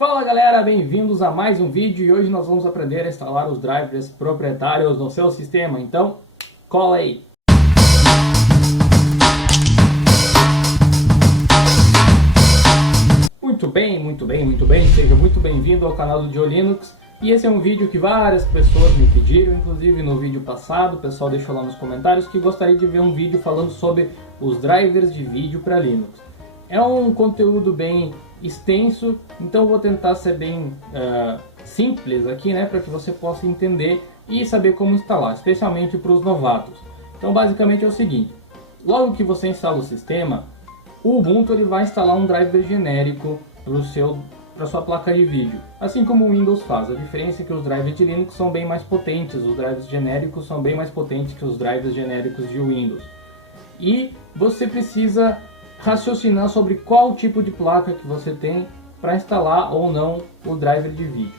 Fala galera, bem-vindos a mais um vídeo e hoje nós vamos aprender a instalar os drivers proprietários no seu sistema, então cola aí! Muito bem, seja muito bem-vindo ao canal do Joe Linux. E esse é um vídeo que várias pessoas me pediram, inclusive no vídeo passado, o pessoal deixou lá nos comentários que gostaria de ver um vídeo falando sobre os drivers de vídeo para Linux. É um conteúdo bem extenso, então vou tentar ser bem simples aqui, né, para que você possa entender e saber como instalar, especialmente para os novatos. Então basicamente é o seguinte, logo que você instala o sistema, o Ubuntu ele vai instalar um driver genérico para sua placa de vídeo, assim como o Windows faz. A diferença é que os drivers de Linux são bem mais potentes, os drivers genéricos são bem mais potentes que os drivers genéricos de Windows. E você precisa raciocinar sobre qual tipo de placa que você tem para instalar ou não o driver de vídeo.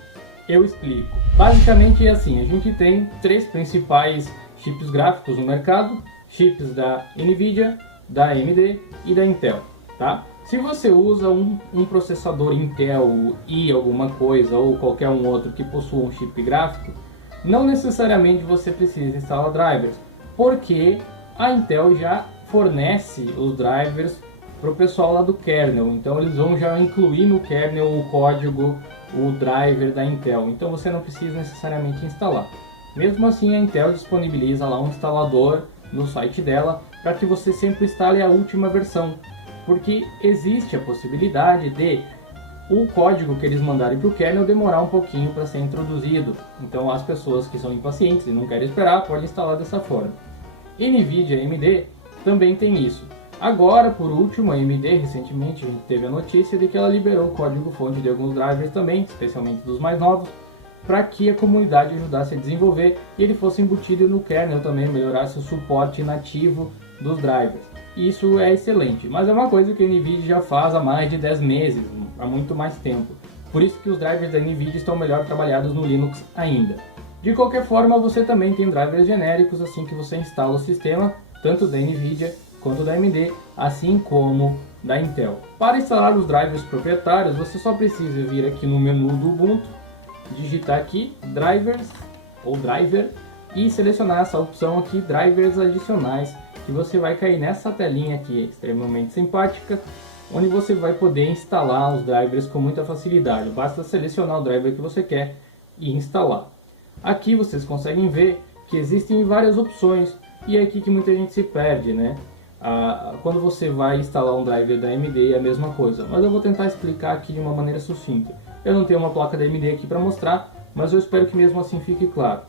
Eu explico. Basicamente é assim, a gente tem três principais chips gráficos no mercado, chips da Nvidia, da AMD e da Intel, tá? Se você usa um processador Intel i alguma coisa ou qualquer um outro que possua um chip gráfico, não necessariamente você precisa instalar drivers, porque a Intel já fornece os drivers para o pessoal lá do kernel, então eles vão já incluir no kernel o código, o driver da Intel, então você não precisa necessariamente instalar. Mesmo assim a Intel disponibiliza lá um instalador no site dela para que você sempre instale a última versão, porque existe a possibilidade de o código que eles mandarem para o kernel demorar um pouquinho para ser introduzido, então as pessoas que são impacientes e não querem esperar podem instalar dessa forma. Nvidia e AMD também tem isso. Agora, por último, a AMD recentemente a gente teve a notícia de que ela liberou o código-fonte de alguns drivers também, especialmente dos mais novos, para que a comunidade ajudasse a desenvolver e ele fosse embutido no kernel também, melhorasse o suporte nativo dos drivers. Isso é excelente, mas é uma coisa que a Nvidia já faz há mais de 10 meses, há muito mais tempo. Por isso que os drivers da Nvidia estão melhor trabalhados no Linux ainda. De qualquer forma, você também tem drivers genéricos assim que você instala o sistema, tanto da Nvidia quanto da AMD, assim como da Intel. Para instalar os drivers proprietários, você só precisa vir aqui no menu do Ubuntu, digitar aqui drivers ou driver e selecionar essa opção aqui, drivers adicionais, que você vai cair nessa telinha aqui extremamente simpática, onde você vai poder instalar os drivers com muita facilidade. Basta selecionar o driver que você quer e instalar. Aqui vocês conseguem ver que existem várias opções e é aqui que muita gente se perde, né? Quando você vai instalar um driver da AMD é a mesma coisa, mas eu vou tentar explicar aqui de uma maneira sucinta. Eu não tenho uma placa da AMD aqui para mostrar, mas eu espero que mesmo assim fique claro.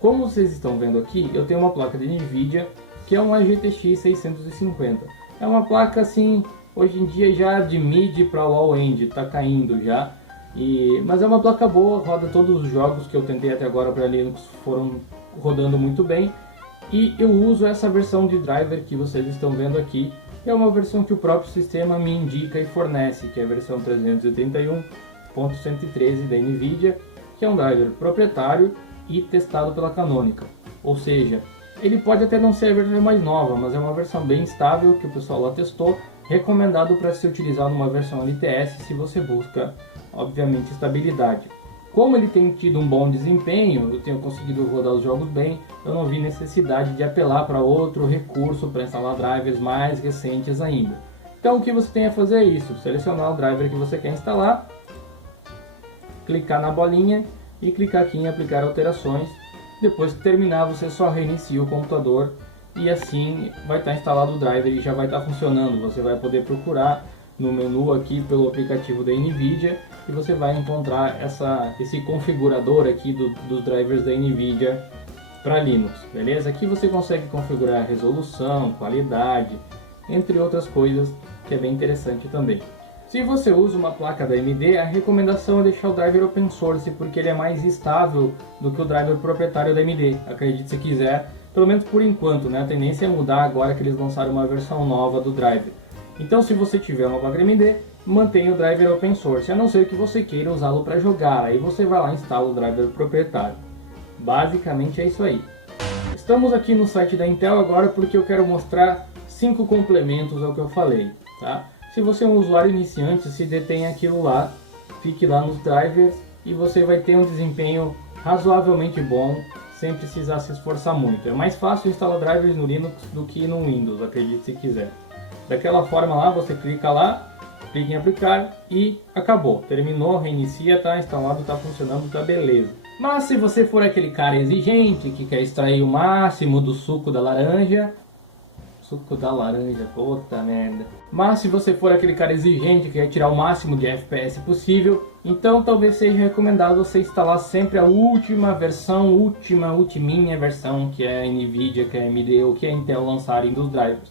Como vocês estão vendo aqui, eu tenho uma placa de Nvidia, que é uma GTX 650. É uma placa assim, hoje em dia já de mid para low-end, está caindo já. Mas é uma placa boa, roda todos os jogos que eu tentei até agora para Linux, foram rodando muito bem. E eu uso essa versão de driver que vocês estão vendo aqui, que é uma versão que o próprio sistema me indica e fornece, que é a versão 381.113 da Nvidia, que é um driver proprietário e testado pela Canonical. Ou seja, ele pode até não ser a versão mais nova, mas é uma versão bem estável que o pessoal lá testou, recomendado para se utilizar numa versão LTS se você busca, obviamente, estabilidade. Como ele tem tido um bom desempenho, eu tenho conseguido rodar os jogos bem, eu não vi necessidade de apelar para outro recurso para instalar drivers mais recentes ainda. Então o que você tem a fazer é isso, selecionar o driver que você quer instalar, clicar na bolinha e clicar aqui em aplicar alterações. Depois que terminar, você só reinicia o computador e assim vai estar instalado o driver e já vai estar funcionando. Você vai poder procurar no menu aqui pelo aplicativo da Nvidia e você vai encontrar esse configurador aqui dos drivers da Nvidia para Linux, beleza? Aqui você consegue configurar resolução, qualidade, entre outras coisas, que é bem interessante também. Se você usa uma placa da AMD, a recomendação é deixar o driver open source, porque ele é mais estável do que o driver proprietário da AMD, acredite se quiser, pelo menos por enquanto, né? A tendência é mudar agora que eles lançaram uma versão nova do driver. Então se você tiver uma placa AMD, mantenha o driver open source, a não ser que você queira usá-lo para jogar, aí você vai lá e instala o driver proprietário. Basicamente é isso aí. Estamos aqui no site da Intel agora porque eu quero mostrar 5 complementos ao que eu falei, tá? Se você é um usuário iniciante, se detém aquilo lá fique lá nos drivers e você vai ter um desempenho razoavelmente bom, sem precisar se esforçar muito. É mais fácil instalar drivers no Linux do que no Windows, acredite se quiser. Daquela forma lá, você clica lá, clica em aplicar e acabou. Terminou, reinicia, tá instalado, tá funcionando, tá beleza. Mas se você for aquele cara exigente que quer extrair o máximo do suco da laranja, puta merda. Mas se você for aquele cara exigente que quer tirar o máximo de FPS possível, então talvez seja recomendado você instalar sempre a última versão, ultiminha versão que é a Nvidia, que é a AMD ou que a Intel lançarem dos drivers.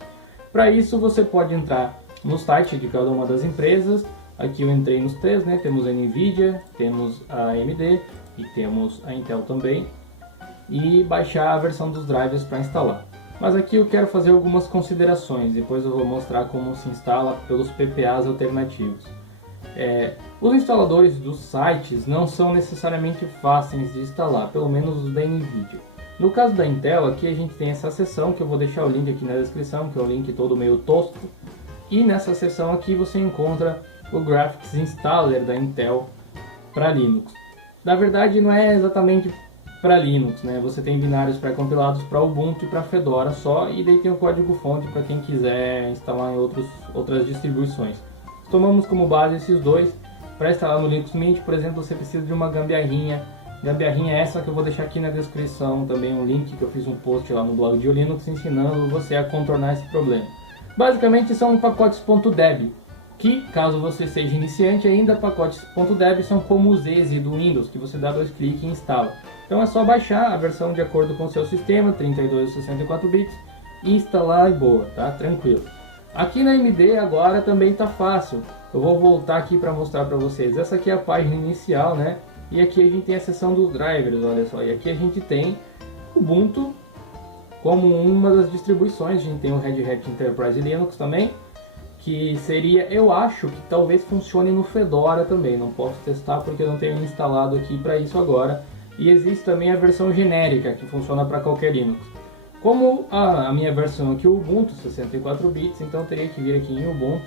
Para isso você pode entrar no site de cada uma das empresas. Aqui eu entrei nos três, né? Temos a Nvidia, temos a AMD e temos a Intel também, e baixar a versão dos drivers para instalar. Mas aqui eu quero fazer algumas considerações, depois eu vou mostrar como se instala pelos PPAs alternativos. Os instaladores dos sites não são necessariamente fáceis de instalar, pelo menos os da Nvidia. No caso da Intel, aqui a gente tem essa seção, que eu vou deixar o link aqui na descrição, que é o link todo meio tosco. E nessa seção aqui você encontra o Graphics Installer da Intel para Linux. Na verdade não é exatamente para Linux, né? Você tem binários pré-compilados para Ubuntu e para Fedora só, e daí tem o código-fonte para quem quiser instalar em outras distribuições. Tomamos como base esses dois. Para instalar no Linux Mint, por exemplo, você precisa de uma gambiarrinha. Gambiarrinha essa que eu vou deixar aqui na descrição também um link que eu fiz um post lá no blog de Linux ensinando você a contornar esse problema. Basicamente são pacotes .deb, que caso você seja iniciante ainda, pacotes .deb são como os exe do Windows, que você dá 2 cliques e instala. Então é só baixar a versão de acordo com o seu sistema, 32 ou 64 bits, e instalar e boa, tá? Tranquilo. Aqui na AMD agora também tá fácil. Eu vou voltar aqui para mostrar para vocês. Essa aqui é a página inicial, né? E aqui a gente tem a seção dos drivers, olha só. E aqui a gente tem Ubuntu como uma das distribuições. A gente tem o Red Hat Enterprise Linux também, que seria, eu acho que talvez funcione no Fedora também. Não posso testar porque eu não tenho instalado aqui para isso agora. E existe também a versão genérica, que funciona para qualquer Linux. Como a minha versão aqui, o Ubuntu 64 bits, então eu teria que vir aqui em Ubuntu,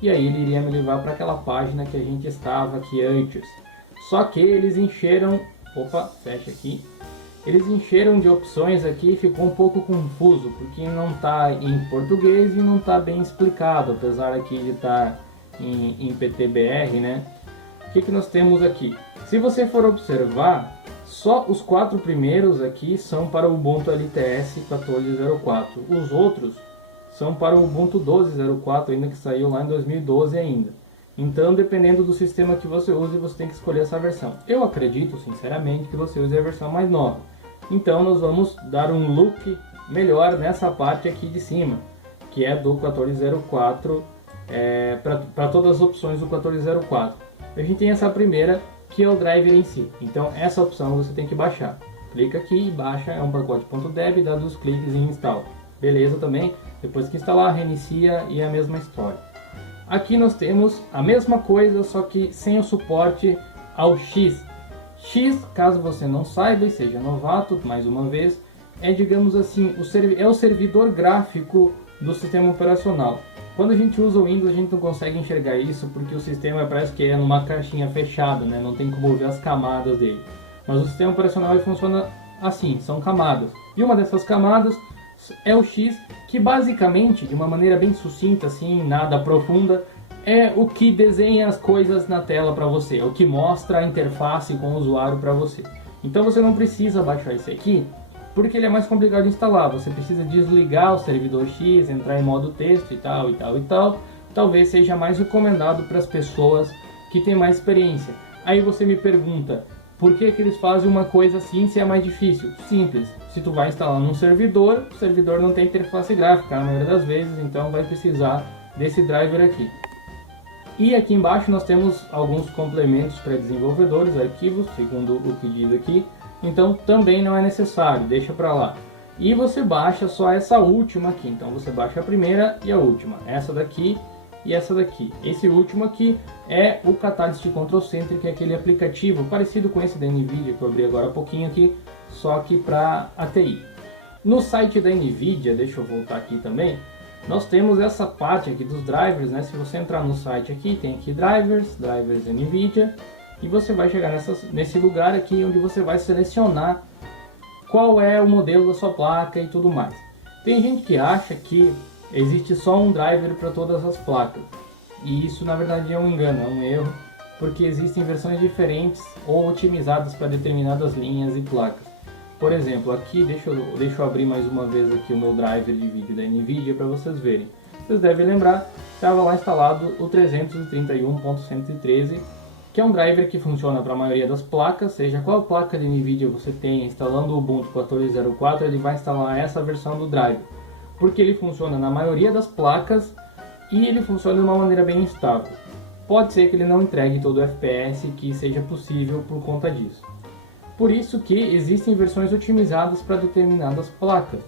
e aí ele iria me levar para aquela página que a gente estava aqui antes. Só que eles encheram, fecha aqui, eles encheram de opções aqui e ficou um pouco confuso, porque não está em português e não está bem explicado, apesar aqui de estar em PTBR, né? O que nós temos aqui? Se você for observar, só os 4 primeiros aqui são para o Ubuntu LTS 14.04. Os outros são para o Ubuntu 12.04, ainda que saiu lá em 2012 ainda. Então, dependendo do sistema que você use, você tem que escolher essa versão. Eu acredito, sinceramente, que você use a versão mais nova. Então, nós vamos dar um look melhor nessa parte aqui de cima, que é do 14.04, para todas as opções do 14.04. A gente tem essa primeira, que é o driver em si. Então essa opção você tem que baixar. Clica aqui e baixa, é um pacote .deb, dá os cliques em install. Beleza também, depois que instalar, reinicia e é a mesma história. Aqui nós temos a mesma coisa, só que sem o suporte ao X. X, caso você não saiba e seja novato, mais uma vez, é, digamos assim, o servidor gráfico do sistema operacional. Quando a gente usa o Windows, a gente não consegue enxergar isso porque o sistema parece que é numa caixinha fechada, né? Não tem como ver as camadas dele. Mas o sistema operacional funciona assim, são camadas. E uma dessas camadas é o X, que basicamente, de uma maneira bem sucinta, assim, nada profunda, é o que desenha as coisas na tela para você, é o que mostra a interface com o usuário para você. Então você não precisa baixar esse aqui, porque ele é mais complicado de instalar. Você precisa desligar o servidor X, entrar em modo texto e tal, e tal, e tal. Talvez seja mais recomendado para as pessoas que têm mais experiência. Aí você me pergunta, por que eles fazem uma coisa assim se é mais difícil? Simples, se tu vai instalar num servidor, o servidor não tem interface gráfica na maioria das vezes, então vai precisar desse driver aqui. E aqui embaixo nós temos alguns complementos para desenvolvedores, arquivos, segundo o que diz aqui. Então também não é necessário, deixa para lá. E você baixa só essa última aqui, então você baixa a primeira e a última, essa daqui e essa daqui. Esse último aqui é o Catalyst Control Center, que é aquele aplicativo parecido com esse da Nvidia que eu abri agora há pouquinho aqui, só que para ATI. No site da Nvidia, deixa eu voltar aqui também, nós temos essa parte aqui dos drivers, né? Se você entrar no site aqui, tem aqui drivers NVIDIA, e você vai chegar nesse lugar aqui onde você vai selecionar qual é o modelo da sua placa e tudo mais. Tem gente que acha que existe só um driver para todas as placas, e isso na verdade é um engano, é um erro, porque existem versões diferentes ou otimizadas para determinadas linhas e placas. Por exemplo, aqui, deixa eu abrir mais uma vez aqui o meu driver de vídeo da NVIDIA para vocês verem. Vocês devem lembrar, estava lá instalado o 331.113, que é um driver que funciona para a maioria das placas, seja qual placa de NVIDIA você tem, instalando o Ubuntu 14.04, ele vai instalar essa versão do driver, porque ele funciona na maioria das placas e ele funciona de uma maneira bem estável. Pode ser que ele não entregue todo o FPS que seja possível por conta disso. Por isso que existem versões otimizadas para determinadas placas.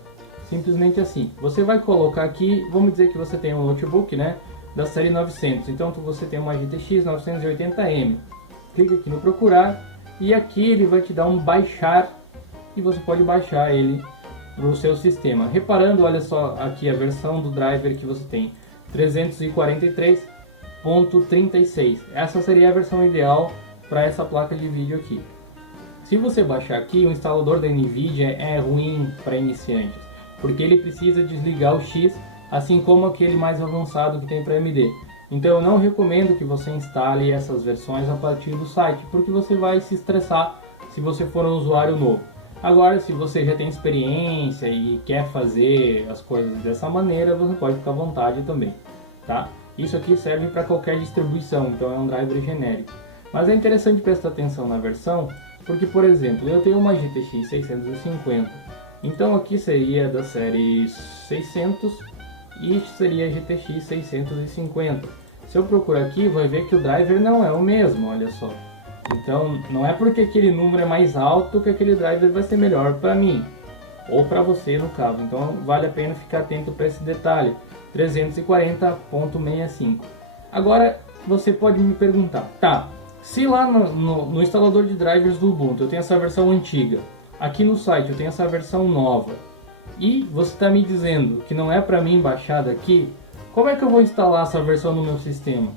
Simplesmente assim. Você vai colocar aqui, vamos dizer que você tem um notebook, né, da série 900. Então você tem uma GTX 980M. Clica aqui no procurar e aqui ele vai te dar um baixar e você pode baixar ele para o seu sistema. Reparando, olha só aqui a versão do driver que você tem, 343.36. Essa seria a versão ideal para essa placa de vídeo aqui. Se você baixar aqui, o instalador da NVIDIA é ruim para iniciantes, porque ele precisa desligar o X, assim como aquele mais avançado que tem para AMD. Então eu não recomendo que você instale essas versões a partir do site, porque você vai se estressar se você for um usuário novo. Agora, se você já tem experiência e quer fazer as coisas dessa maneira, você pode ficar à vontade também, tá? Isso aqui serve para qualquer distribuição, então é um driver genérico. Mas é interessante prestar atenção na versão, porque, por exemplo, eu tenho uma GTX 650, então aqui seria da série 600 e seria a GTX 650. Se eu procurar aqui, vai ver que o driver não é o mesmo, olha só. Então, não é porque aquele número é mais alto que aquele driver vai ser melhor para mim, ou para você no caso. Então, vale a pena ficar atento para esse detalhe, 340.65. Agora, você pode me perguntar, tá, se lá no instalador de drivers do Ubuntu eu tenho essa versão antiga, aqui no site eu tenho essa versão nova, e você está me dizendo que não é para mim baixar daqui, como é que eu vou instalar essa versão no meu sistema?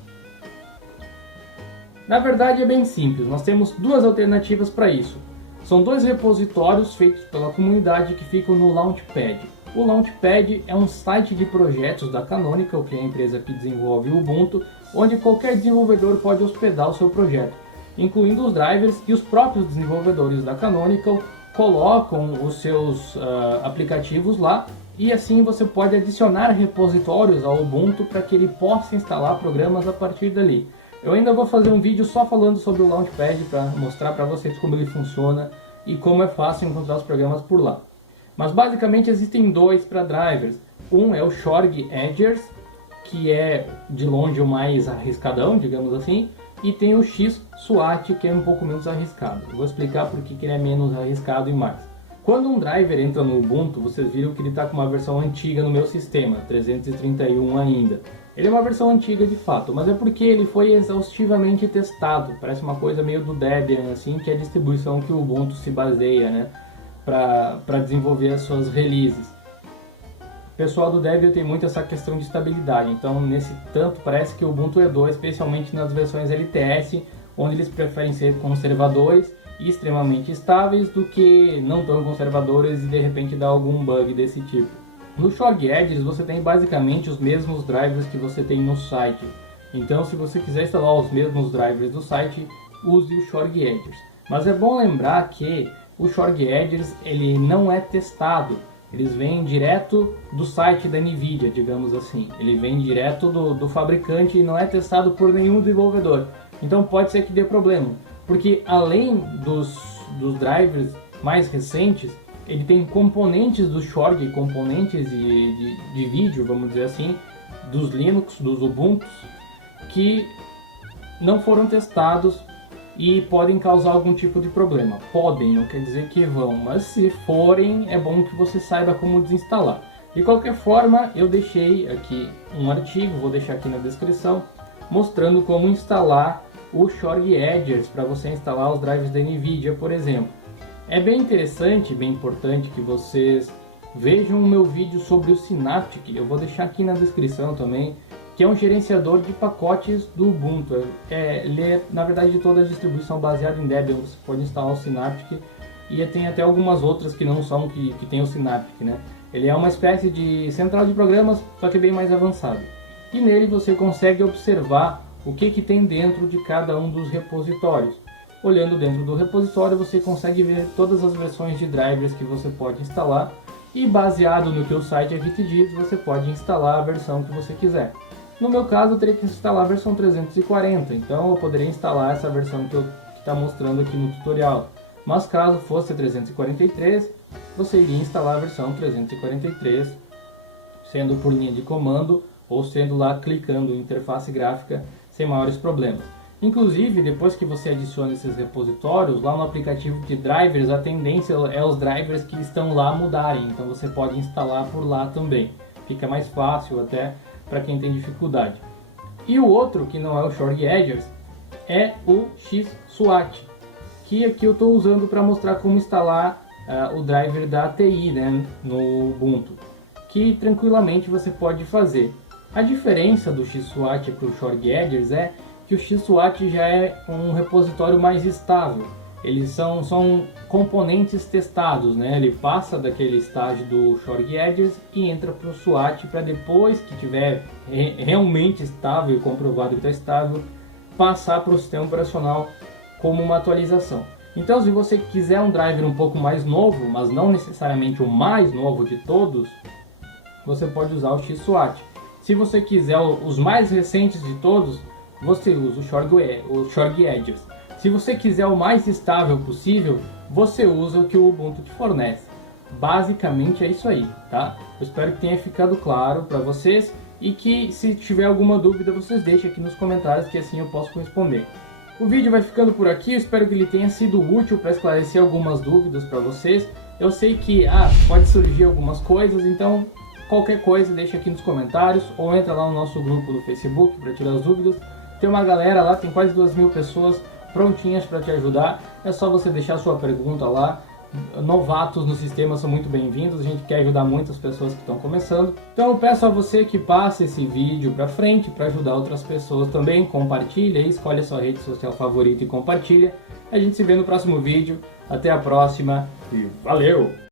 Na verdade é bem simples, nós temos duas alternativas para isso. São dois repositórios feitos pela comunidade que ficam no Launchpad. O Launchpad é um site de projetos da Canonical, que é a empresa que desenvolve o Ubuntu, onde qualquer desenvolvedor pode hospedar o seu projeto, incluindo os drivers, e os próprios desenvolvedores da Canonical colocam os seus aplicativos lá, e assim você pode adicionar repositórios ao Ubuntu para que ele possa instalar programas a partir dali. Eu ainda vou fazer um vídeo só falando sobre o Launchpad para mostrar para vocês como ele funciona e como é fácil encontrar os programas por lá. Mas basicamente existem dois para drivers. Um é o Shorg Edgers, que é de longe o mais arriscadão, digamos assim, e tem o X SWAT, que é um pouco menos arriscado. Eu vou explicar por que ele é menos arriscado e mais. Quando um driver entra no Ubuntu, vocês viram que ele está com uma versão antiga no meu sistema, 331 ainda. Ele é uma versão antiga de fato, mas é porque ele foi exaustivamente testado. Parece uma coisa meio do Debian, assim, que é a distribuição que o Ubuntu se baseia, né, para desenvolver as suas releases. O pessoal do Debian tem muito essa questão de estabilidade, então nesse tanto parece que o Ubuntu E2, especialmente nas versões LTS, onde eles preferem ser conservadores e extremamente estáveis do que não tão conservadores e de repente dar algum bug desse tipo. No Shorg Edgers você tem basicamente os mesmos drivers que você tem no site, então se você quiser instalar os mesmos drivers do site, use o Shorg Edgers. Mas é bom lembrar que o Shorg Edgers ele não é testado, eles vêm direto do site da NVIDIA, digamos assim. Ele vem direto do fabricante e não é testado por nenhum desenvolvedor. Então pode ser que dê problema, porque além dos drivers mais recentes, ele tem componentes do Shorg, componentes de vídeo, vamos dizer assim, dos Linux, dos Ubuntu, que não foram testados e podem causar algum tipo de problema. Podem, não quer dizer que vão, mas se forem, é bom que você saiba como desinstalar. De qualquer forma, eu deixei aqui um artigo, vou deixar aqui na descrição, mostrando como instalar o Shorg Edgers para você instalar os drivers da NVIDIA, por exemplo. É bem interessante, bem importante que vocês vejam o meu vídeo sobre o Synaptic, eu vou deixar aqui na descrição também, que é um gerenciador de pacotes do Ubuntu. Ele é, na verdade, de toda a distribuição baseada em Debian, você pode instalar o Synaptic, e tem até algumas outras que não são, que tem o Synaptic, né? Ele é uma espécie de central de programas, só que bem mais avançado. E nele você consegue observar o que tem dentro de cada um dos repositórios. Olhando dentro do repositório, você consegue ver todas as versões de drivers que você pode instalar, e baseado no que o site aqui te diz, você pode instalar a versão que você quiser. No meu caso, eu teria que instalar a versão 340, então eu poderia instalar essa versão que está mostrando aqui no tutorial. Mas caso fosse a 343, você iria instalar a versão 343, sendo por linha de comando ou sendo lá clicando em interface gráfica sem maiores problemas. Inclusive, depois que você adiciona esses repositórios, lá no aplicativo de drivers, a tendência é os drivers que estão lá mudarem, então você pode instalar por lá também. Fica mais fácil até para quem tem dificuldade. E o outro, que não é o ShortEdgers, é o XSWAT, que aqui eu estou usando para mostrar como instalar o driver da ATI, né, no Ubuntu, que tranquilamente você pode fazer. A diferença do XSWAT para o ShortEdgers é que o XSWAT já é um repositório mais estável. Eles são componentes testados, né? Ele passa daquele estágio do ShortEdgers e entra para o SWAT, para depois que tiver realmente estável e comprovado que está estável, passar para o sistema operacional como uma atualização. Então, se você quiser um driver um pouco mais novo, mas não necessariamente o mais novo de todos, você pode usar o XSWAT. Se você quiser os mais recentes de todos, você usa o ShortEdgers. Se você quiser o mais estável possível, você usa o que o Ubuntu te fornece. Basicamente é isso aí, tá? Eu espero que tenha ficado claro para vocês e que, se tiver alguma dúvida, vocês deixem aqui nos comentários, que assim eu posso responder. O vídeo vai ficando por aqui, eu espero que ele tenha sido útil para esclarecer algumas dúvidas para vocês. Eu sei que pode surgir algumas coisas, então qualquer coisa deixa aqui nos comentários ou entra lá no nosso grupo do Facebook para tirar as dúvidas. Tem uma galera lá, tem quase 2.000 pessoas prontinhas para te ajudar. É só você deixar sua pergunta lá. Novatos no sistema são muito bem-vindos, a gente quer ajudar muitas pessoas que estão começando. Então eu peço a você que passe esse vídeo para frente para ajudar outras pessoas também. Compartilha, escolhe a sua rede social favorita e compartilha. A gente se vê no próximo vídeo. Até a próxima e valeu!